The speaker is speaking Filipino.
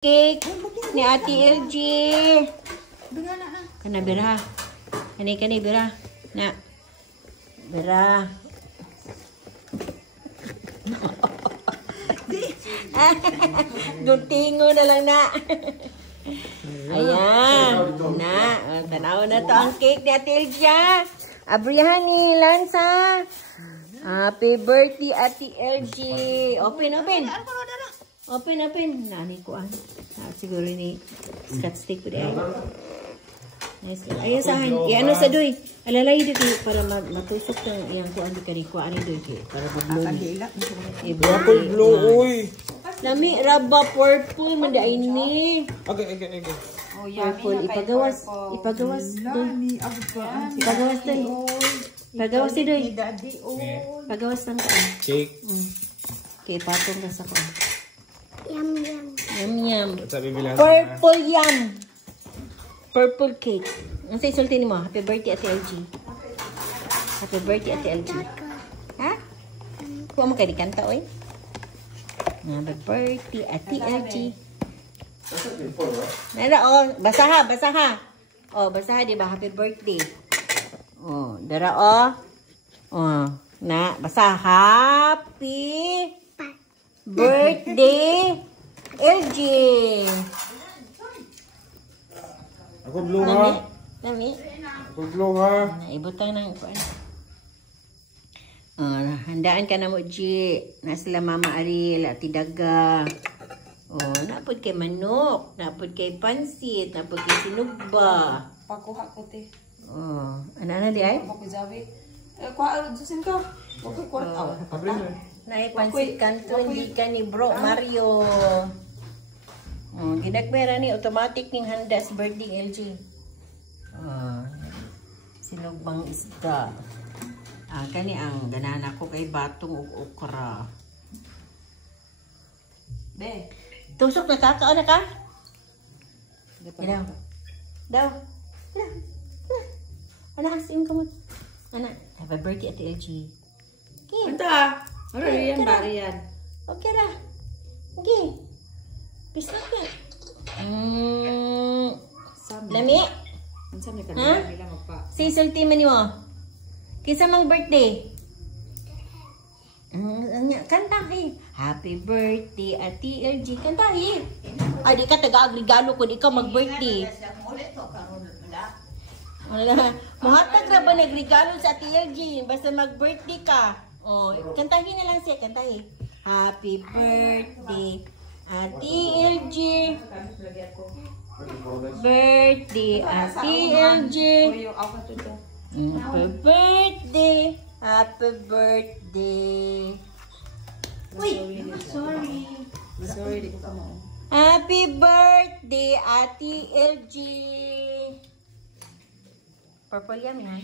Cake ni Ate LG. Kana bira. Kani bira. Na. Bira. Dutingo na lang na. Ayan. Na. Tanaw na to ang cake ni Ate LG. Abrihan ni Lanza. Happy birthday Ate LG. Open. Open. Nani ko siguro ni scotch tape ko din. Nice. Ayun sa akin. Ano sa doy? Alalay dito para matusok ng iyang kuan di kani kuan doy para mag-blow. Purple blue oy. Lami raba purple man dai ni. Okay. Oh, purple ipagawas doy. Ipagawas doy. Pagawas ng kuan. Cake. Okay, patong na sa kuan. Yum. Purple yum. Purple cake. Ang say sulti ni mo? Happy birthday Ate LG. Happy birthday Ate LG. Ha? Kuha mo kayo di kanta, oy. Happy birthday Ate LG. Nara, oh. Basaha. Oh, basaha, di ba? Happy birthday. Oh, dara, oh. Oh, na, basaha. Happy birthday LG. Ako blue ha. Lami. Ako blue ha. Ibutang ng kuan. Handaan ka na mo, G. Na sila Mama Ariel at Daga. Oh, napod kay manok, napod kay pansit, napod kay sinugba. Pakuha ko te. Oh, ana di ay? Pakuha jawi. Kuha susin ka. Okay, kuha. Abre na. Nay pansit kanto hindi ka ni Bro Mario. Ginagmera ni automatic ning handa sa birthday LG. Sinugbang isda. Kani ang ganana ko kay batong ug okra. Be. Tusok na ka? Kaon na ka? Daw. Anak, sim ka mo. Anak, happy birthday Ate LG. Anta. Ano yan, bariyan? Okay ra. Okay. Peace out na. Lami? Minsan may kanila nila magpa. Si sulti man mo. Kisa mang birthday. Kantahi. Happy birthday Ate LG. Kantahi. Ay, di ka taga-agregalo kung ikaw mag-birthday. Wala. Muhatag ra ba nag-regalo sa Ate LG? Basta mag-birthday ka. Oh, kantahin na lang siya. Kantahin. Happy birthday Ate LG. Birthday Ate LG. Happy birthday. Happy birthday. Wait, sorry. Sorry, di ko ka mo. Happy birthday Ate LG. Purple yan, ha?